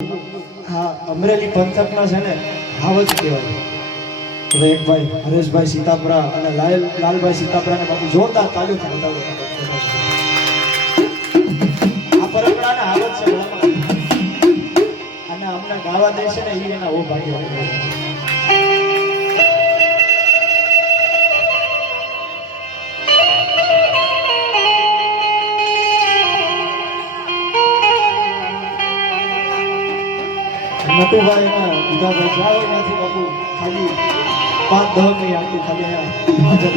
હા અમરેલી પંથકના છે ને, હાવજ કહેવાય. હવે એક ભાઈ હરેશભાઈ સીતાપુરા અને લાલ લાલભાઈ સીતાપરાને બાપુ જોરદાર તાલીઓ બતાવો. આ પરંપરાના હાવજ છે અને અમને ગાવા દે છે ને એ એના ઓ ભાગ્ય નટુભાઈ ના બીજાભાઈ જાઓ નથી બાપુ ખાલી પાંચ દહ નહીં આટલું ખાલી હાજર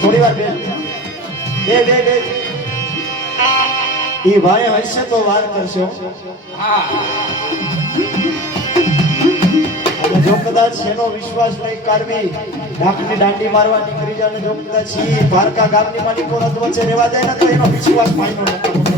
થોડી વાર બે બે બે. ઈ ભાઈ હશે તો વાર કરશો. જો કદાચ એનો વિશ્વાસ નહીં કાઢવી ડાકની દાંડી મારવા નીકળી જાય અને જો કદાચ ઈ ભારકા ગામની માલિકો રદ વચ્ચે રહેવા જાય ને તો એનો વિશ્વાસ પાણીનો નકામો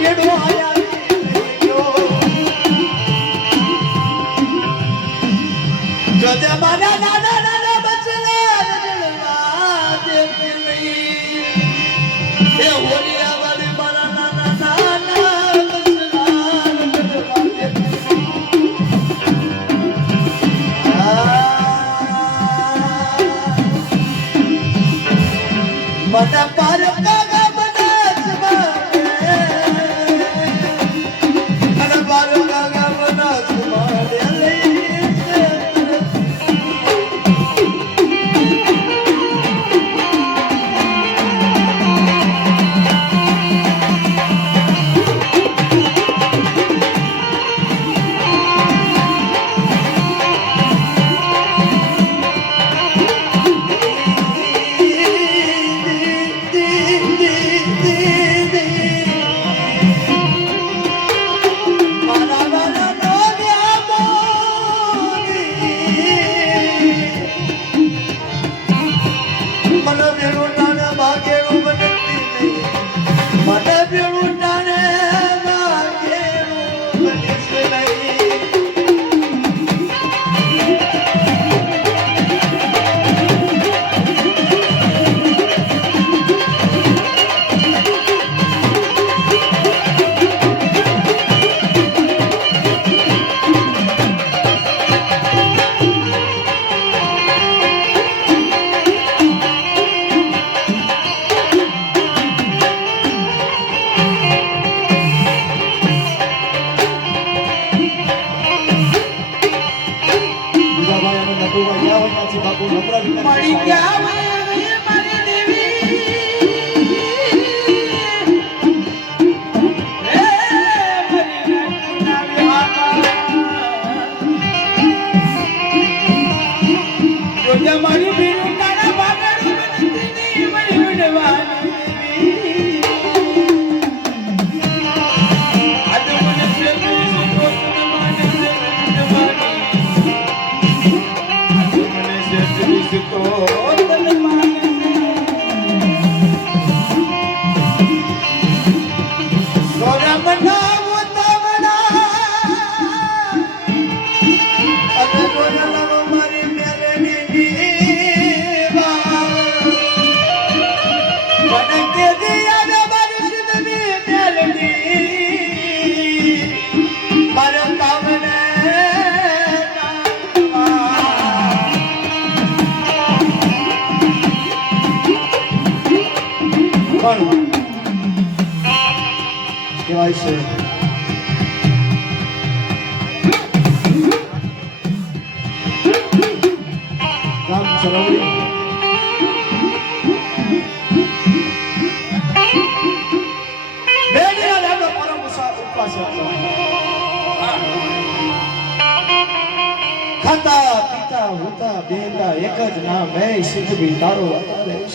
ખાતા પીતા હોતા બેંદા એક જ નામ. હે સિદ્ધવી તારો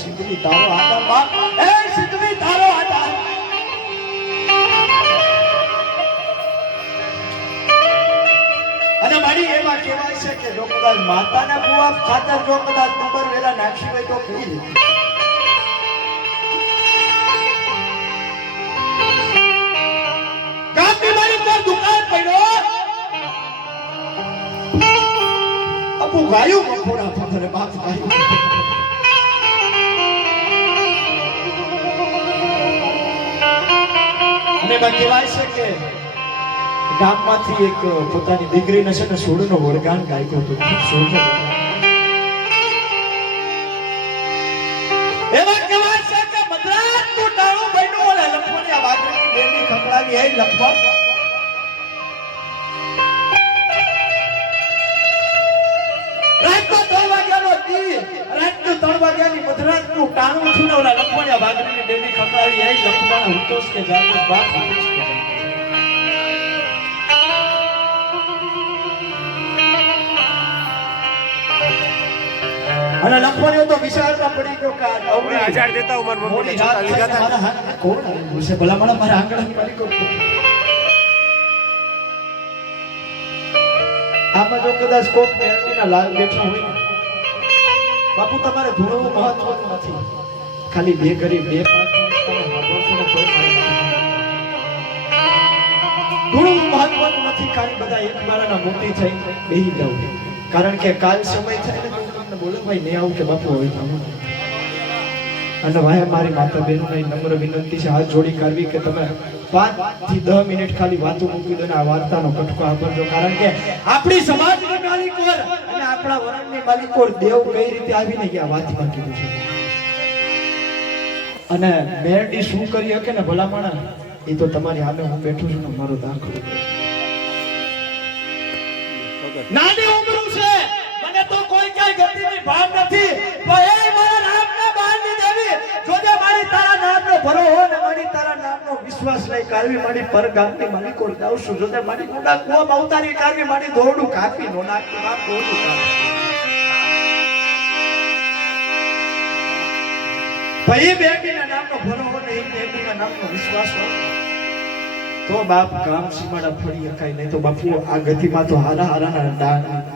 સિદ્ધવી તારો આતા બાપ છે જો કદાચ માતાના કુવા ખાતર જો કદાચ વેલા નાખી હોય તો પી લે મારી પર દુકાન પડ્યો. અપુ ગાયું મખોડા પથરે બાપ ગાયું. અને કહેવાય છે કે ગામમાંથી એક પોતાની દીકરીને છે ને સોડનો વળગાન ગાયકો હતું. છે કે મદ્રાસનું ટાણું થયું ને વાઘરીની બેની ખકડાવી હે લખમણ હુતોષ કે જાગોસ બાપ અને લખવાનો તો વિચારતા પડી ગયો કે આ હજાર દેતા ઉમર મમ્મી મમ્મીને લીધા કોણ આવ્યું છે ભલા મને મારા આંગણાની માલિકો? આમાં જો કદાચ કોક મેળવીના લાલ બેઠો હોય બાપુ તમારે ધૂળવું મહત્વનું નથી. ખાલી બે કરી બે પાંચ ને મહત્વનું નથી. ખાલી બધા એક મારાના મોટી થઈ બેહી જાવ કારણ કે કાલ સમય થાય ને તો હું તમને બોલું ભાઈ નહીં આવું કે બાપુ, હવે અને ભાઈ, મારી માતા બહેનોને નમ્ર વિનંતી છે, હાથ જોડી કરવી કે તમે પાંચથી દસ મિનિટ ખાલી વાતો મૂકી દો ને આ વાર્તાનો કટકો આપજો કારણ કે આપણી સમાજની માલિકોર અને આપણા વરણની માલિકોર દેવ કઈ રીતે આવીને ગયા વાતમાં કીધું છે. અને મેરડી શું કરી શકે ને ભલામણ, એ તો તમારી સામે હું બેઠું છું ને, મારો દાખલો. નાની મને તો કોઈ ક્યાંય ગતિની ભાન નથી. ને જાઉં છું જોજે કારવી મારી નો ભાઈ બેટીના ભરો હો ને બેટીના નામનો વિશ્વાસ તો બાપ ગામ સીમાડા ફરી શકાય, નહીં તો બાપુ આ ગતિમાં તો હારા હારાના ડા-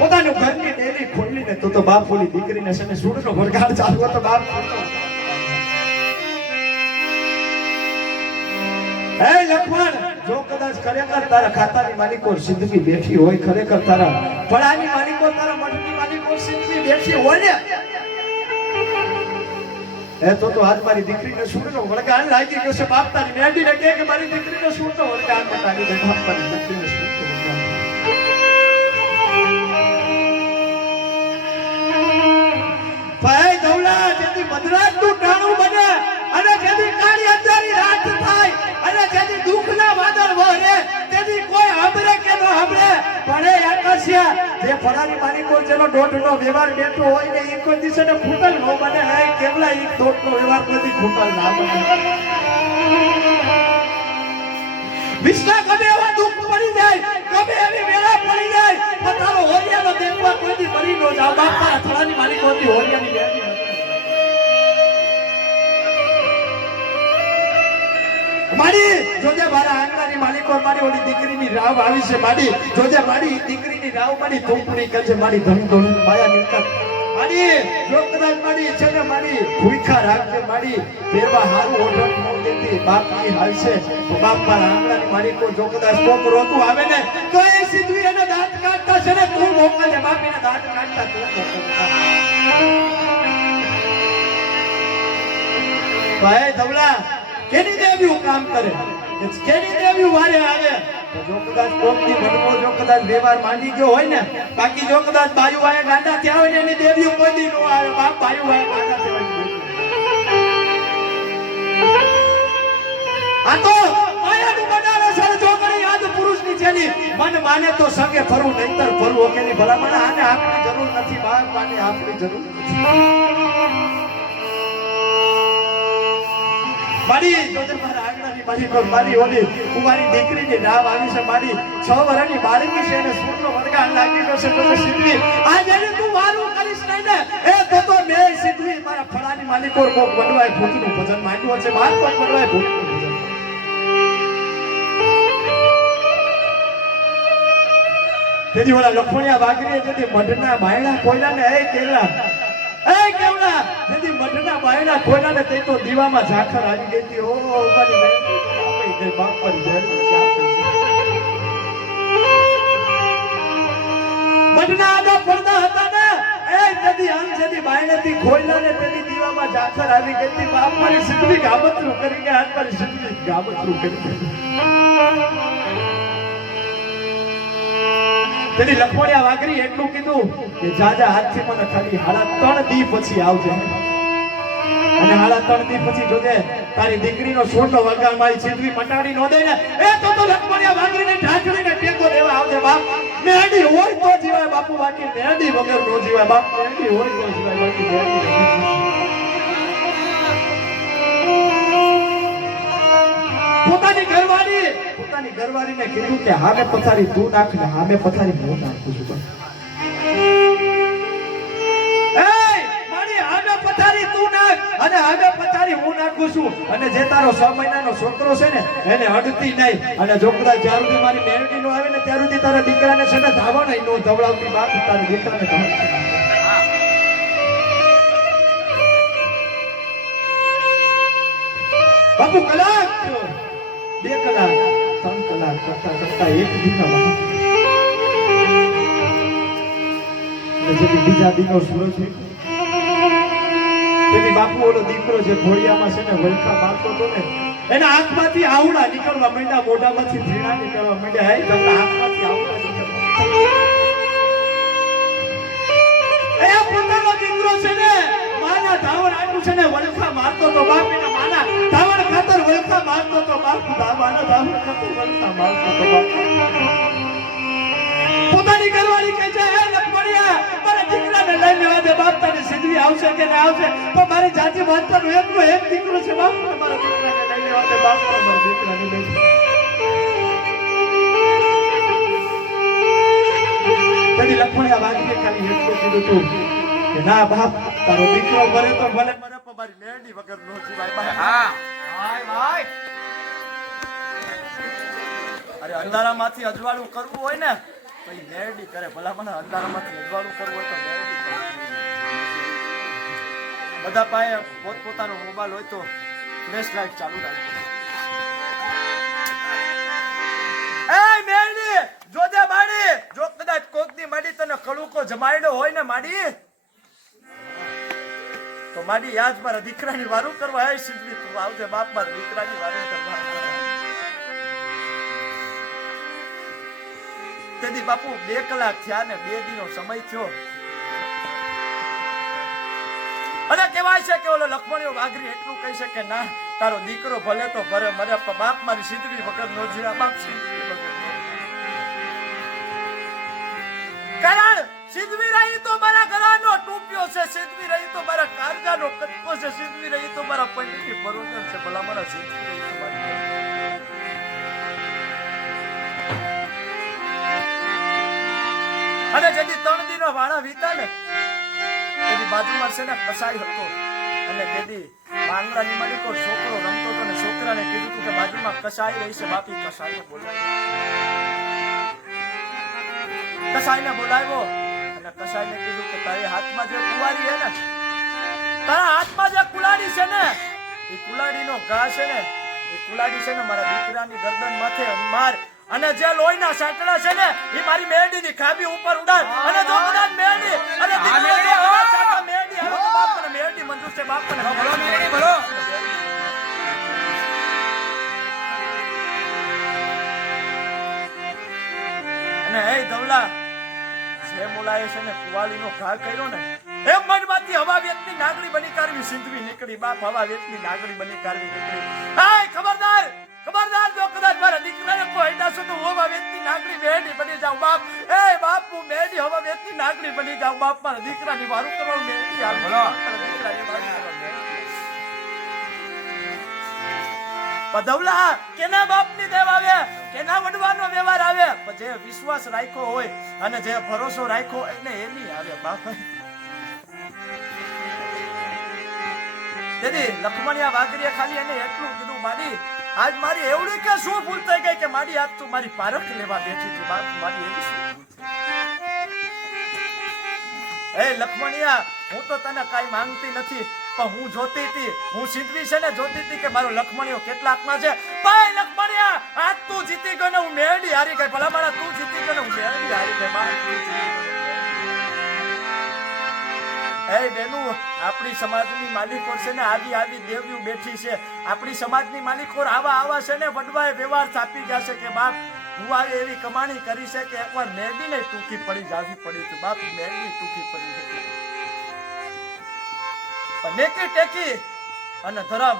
પોતાનું ઘરની ડેલી ખોલીને તો તો બાપ ઓલી દીકરીને છે ને સૂરનો વરગાડ ચાલુ તો બાપ હે લખમણ, જો કદાચ ખરેખર તારા ખાતાની માલિકો સિદ્ધવી બેઠી હોય, ખરેખર તારા પડાની માલિકો, તારા મઠની માલિકો સિદ્ધવી બેઠી હોય ને, એ તો તો આજ મારી દીકરીને સૂરનો વળગાડ લાગી ગયો છે, બાપ તારી મેંડીને કે મારી દીકરીને સૂરનો વળગાડ બતાવી દે, બાપ તારી દીકરીને જેથી નું ટાણું બને અને જેથી કાળી અંધારી રાત થાય અને જેથી દુઃખના વાદળ વહે તેથી કોઈ હમરે કે ન હમરે એ આકાશિયા, જે ફળાની માલિકો જેનો દોઢનો વ્યવહાર બેઠો હોય ને એ કોઈ દિવસે ને ફૂટલ ન બને હે કેવલા એક દોઢનો વ્યવહાર નથી ફૂટલ ના બને. વિશ્વા ગમે એવા દુઃખ પડી જાય, ગમે એવી વેળા પડી જાય પોતાનો હોરિયાનો દેખવા કોઈ દી મરી ન જાવ. બાપા થળાની માલિક હોતી હોરિયાની બેની મારી જોજે મારા આંગણાની માલિકો મારી ઓલી દીકરીની રાવ આવી છે માડી, જોજે મારી દીકરીની રાવ મારી ધૂપની કે છે મારી ધન ધન માયા મિલકત. મારી માડી જો માડી છે ને મારી ભૂખા રાખજે માડી પેરવા હારું ઓઢણ નો બાપની હાલ છે. તો બાપ મારા આંગણાની માડી કોઈ જો કોક રોતું આવે ને, તો એ સીધવી એને દાંત કાઢતા છે ને, તું મોકલજે બાપ એને દાંત કાઢતા તું મોકલજે ભાઈ, ધવલા. કેની દેવ્યું કામ કરે? કેની દેવ્યું વારે આવે? જો કદાચ કોકની ભટકો, જો કદાચ વ્યવહાર માંડી ગયો હોય ને, બાકી જો કદાચ બાયુ વાયા ગાંડા થયા હોય ને, એની દેવ્યું કોઈ દી નો આવે. બાપ બાયુ વાયા ગાંડા થયા. આ તો માયાનું બનાવે છે જો કરી યાદ પુરુષની છેની મન માને તો સંગે ફરવું, નહીંતર ફરવું. ઓકેની ભલામણ આને આપની જરૂર નથી બાપ આને આપની જરૂર નથી. મારી મારા આંગણાની મારી મારી ઓલી કુંવારી દીકરીની નામ આવી છે, મારી છ વર્ષની બાળકી છે અને સૂરનો વરગાળ લાગી ગયો છે, તો સિદ્ધિ. આ તું મારું કરીશ નહીં ને. એ તો તો મે સિદ્ધિ. મારા ફળાની માલિકો કોક બનવાય ભૂતનું ભજન માંડ્યું છે માર કોક બનવાય ભૂતનું તેથી ઓલા લખોણિયા વાઘરીએ જેથી મઢના બાયણા કોયલા ને એ કેવડા એ કેવડા? દીવામાં ઝાખર આવી ગઈ હતી. ઓ મારી પડદા હતા ને, એ જેથી આમ જેથી બાયણેથી ખોયલા ને તેની દીવામાં ઝાખર આવી ગઈ હતી. સિદ્ધવી ગામતરું કરી ગયા, હાથ મારી સિદ્ધવી ગામતરું કરી તેની લખમણિયા વાઘરી એટલું કીધું કે જાજા હાથથી મને ખાલી હાડા ત્રણ દી પછી આવજે. અને હાડા ત્રણ દી પછી જોજે, તારી દીકરીનો સોટો વગાડ મારી છીંદવી મટાડી નો દે ને, એ તો તો લખમણિયા વાઘરીને ઢાંકડીને ટેકો દેવા આવજે, બાપ. મેડી હોય તો જીવાય, બાપુ બાકી મેડી વગર નો જીવાય, બાપ. મેડી હોય તો જીવાય, બાકી મેંડી પોતાની ઘરવાળી. પોતાની ઘરવાળીને કીધું કે હામે પથારી તું નાખ ને હામે પથારી હું નાખું છું અને હામે પથારી હું નાખું છું. અને જે તારો છ મહિનાનો છોકરો છે ને એને અડતી નહીં. અને કદાચ જ્યાં સુધી મારી મેરડી નો આવે ને ત્યાં સુધી તારા દીકરાને છે ને ધાવાનો નો ધવડાવતી બાપ તારા દીકરાને ધાવા બાપુ થયો. બે કલાક, ત્રણ કલાક કરતા કરતા એક દિનમાં જેથી બીજા દિનો સૂરજ. તેથી બાપુ ઓલો દીકરો જે ઘોડિયામાં છે ને વલખા મારતો હતો ને, એના આંખમાંથી આવડા નીકળવા માંડ્યા, મોઢામાંથી ઝીણા નીકળવા માંડ્યા. હે, જમણા આંખમાંથી આવડા નીકળવા પોતાનો દીકરો છે ને, માના ધાવણ આટલું છે ને પોતાની ઘરવાળી કહે છે હે લખમણિયા મારા દીકરાને લઈ લેવા દે બાપ તારી સિદ્ધી આવશે કે ના આવશે પણ મારી જાતિ માતાનો એકનો એક દીકરો છે બાપ મારા દીકરાને લઈ લેવા દે બાપ મારા દીકરાને લઈ લે. લખમણિયા વાઘીએ ખાલી એટલું કીધું તું કે ના બાપ તારો દીકરો ભરે તો ભલે મને પણ મારી મેરડી વગર નો જીવાય બાપ. ભાઈ ભાઈ અરે અંધારામાંથી અજવાળું કરવું હોય ને, તો એ મેરડી કરે. ભલા મને અંધારામાંથી અજવાળું કરવું હોય તો બધા પાસે પોતપોતાનો મોબાઈલ હોય તો ફ્લેશ લાઈટ ચાલુ રાખે એ મેરડી, જોજે માડી. જો કદાચ કોકની માડી તને કળુકો જમાડ્યો હોય ને માડી, તો માડી યાદ મારા દીકરાની વારું કરવા હે સિદ્ધિ તું આવજે બાપ મારા દીકરાની વારું કરવા તેથી બાપુ, બે કલાક થયા ને બે દિનો સમય થયો. અને કહેવાય છે કે ઓલો લખમણીઓ વાઘરી એટલું કહી છે કે, ના, તારો દીકરો ભલે તો ભરે, મરે પણ બાપ મારી સિદ્ધવી વગર નો જીરા બાપ કારણ સિદ્ધવી રહી તો મારા ગળાનો ટૂંપ્યો છે સિદ્ધવી રહી તો મારા કારજાનો કટકો છે સિદ્ધવી રહી તો મારા પંડિતની પરોજન છે, ભલા મારા સિદ્ધવી રહી તો મારી અને જેથી ત્રણ દિનો વાળા વીતા ને એની બાજુમાં છે ને કસાઈ હતો. અને તેથી બાંગડાની તો છોકરો રમતો હતો ને છોકરાને કીધું હતું કે બાજુમાં કસાઈ રહી છે, બાપી કસાઈને બોલાવ્યો. કસાઈને બોલાવ્યો અને કસાઈને કીધું કે તારી હાથમાં જે કુવારી છે ને, તારા હાથમાં જે કુલાડી છે ને, એ કુલાડીનો ઘા છે ને, એ કુલાડી છે ને મારા દીકરાની ગરદન માથે માર અને જે લોહીના સાંકડા છે ને એ મારી મેરડીની ખાબી ઉપર ઉડાડ. અને જો કદાચ મેડી અને મેરડી હવે બાપ મને મેડી મંજૂર છે બાપ મને ભલો મેડી ભલો. અને હે ધવલા જે મુલાએ છે ને કુવાલીનો ઘા કર્યો ને એ મનમાંથી હવા વેતની નાગડી બની કાઢવી સિંધવી નીકળી. બાપ હવા વેતની નાગડી બની કારવી નીકળી. હાય ખબરદાર! ખબરદાર જો કદાચ મારા દીકરાને કોઈ ડાસો તો હવા વેતની નાગડી મેડી બની જાવ બાપ. એ બાપ હું મેડી હવા વેતની નાગડી બની જાવ બાપ. મારા દીકરાની વારું કરવાનું મેડી હાલ બોલો. મારા દીકરાની વારું કરવાનું મેડી. પધવલા કેના બાપની દેવ આવે? કેના વડવાનો વ્યવહાર આવે? પણ જે વિશ્વાસ રાખ્યો હોય અને જે ભરોસો રાખ્યો એને એની આવે બાપ. તેથી લખમણિયા વાઘરીએ ખાલી એને એટલું કીધું મારી આજ મારી એવડી કે શું ભૂલ થઈ ગઈ કે મારી આજ તું મારી પારખ લેવા બેઠી હતી બાપ, મારી એવી શું એ લખમણિયા, હું તો તને કાઈ માંગતી નથી, પણ હું જોતી હતી, હું સિદ્ધવી છે ને, જોતી હતી કે મારો લખમણિયો કેટલાકમાં છે. ભાઈ લખમણિયા, આજ તું જીતી ગયો ને, હું મેળડી હારી ગઈ. ભલા મારા તું જીતી ગયો ને, હું મેળડી હારી ગઈ. બાપ હું એ બેનું આપણી સમાજની માલિકો છે ને આવી આવી દેવીઓ બેઠી છે. આપણી સમાજની માલિકો આવા આવા છે ને વડવાએ વ્યવહાર થાપી ગયા છે કે બાપ હું આવી એવી કમાણી કરી છે કે એકવાર મેરડીને ટૂંકી પડી જાવી પડી હતી બાપ મેરડી ટૂંકી પડી હતી નેકી ટેકી અને ધરમ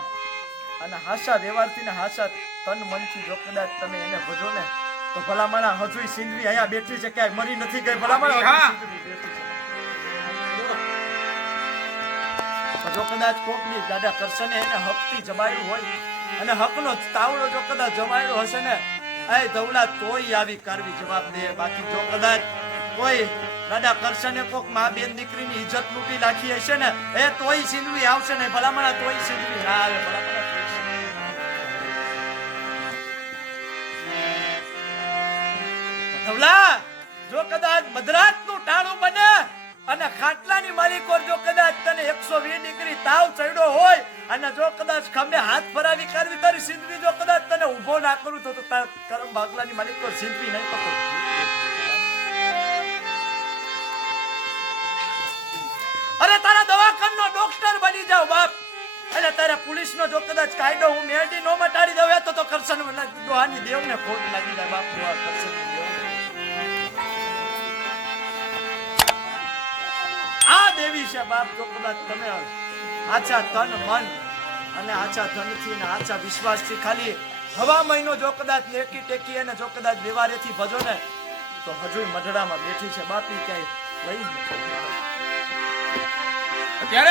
અને હાસા વ્યવહારથી ને હાસા તન મનથી જો કદાચ તમે એને ભજો ને તો ભલામણા હજુ સિંધવી અહીંયા બેઠી છે ક્યાંય મરી નથી ગઈ. ભલામણા જો કદાચ કોકની દાદા કરશે ને એને હકથી જમાયું હોય, અને હકનો તાવડો જો કદાચ જમાયો હશે ને એ દવલા તોય આવી કરવી જવાબ દે બાકી જો કદાચ કોઈ દાદા કરશે કોક મા બેન દીકરીની ઇજ્જત લૂટી નાખી હશે ને, એ તોય સિંધવી આવશે ને, ભલામણા તોય સિંધવી ના આવે, ભલામણા ના. ધવલા જો કદાચ મધરાતનું ટાણું બને અને ખાટલાની માલિકો જો કદાચ તને 120 ડિગ્રી તાવ ચડ્યો હોય, અને જો કદાચ ખમે હાથ ફરાવી કરવી તારી સિંધવી જો કદાચ તને ઊભો ના કરું તો તારા કરમ બાગલાની માલિકો સિંધવી નહીં પકડ. અરે તારા દવાખાનો ડોક્ટર બની જાવ બાપ. અને તારા પોલીસનો જો કદાચ કાયદો હું મેરડી નો મટાડી દઉં, એ તો કરશન દોહાની દેવને ખોટ લાગી જાય, બાપ, દોહા કરશનની. દેવી છે બાપ જો કદાચ તમે આછા તન મન અને આછા ધનથી અને આછા વિશ્વાસથી ખાલી હવા મહિનો જો કદાચ નેકી ટેકી અને જો કદાચ વ્યવહારેથી ભજો ને, તો હજુ મઢડામાં બેઠી છે બાપી ક્યાંય નથી. અત્યારે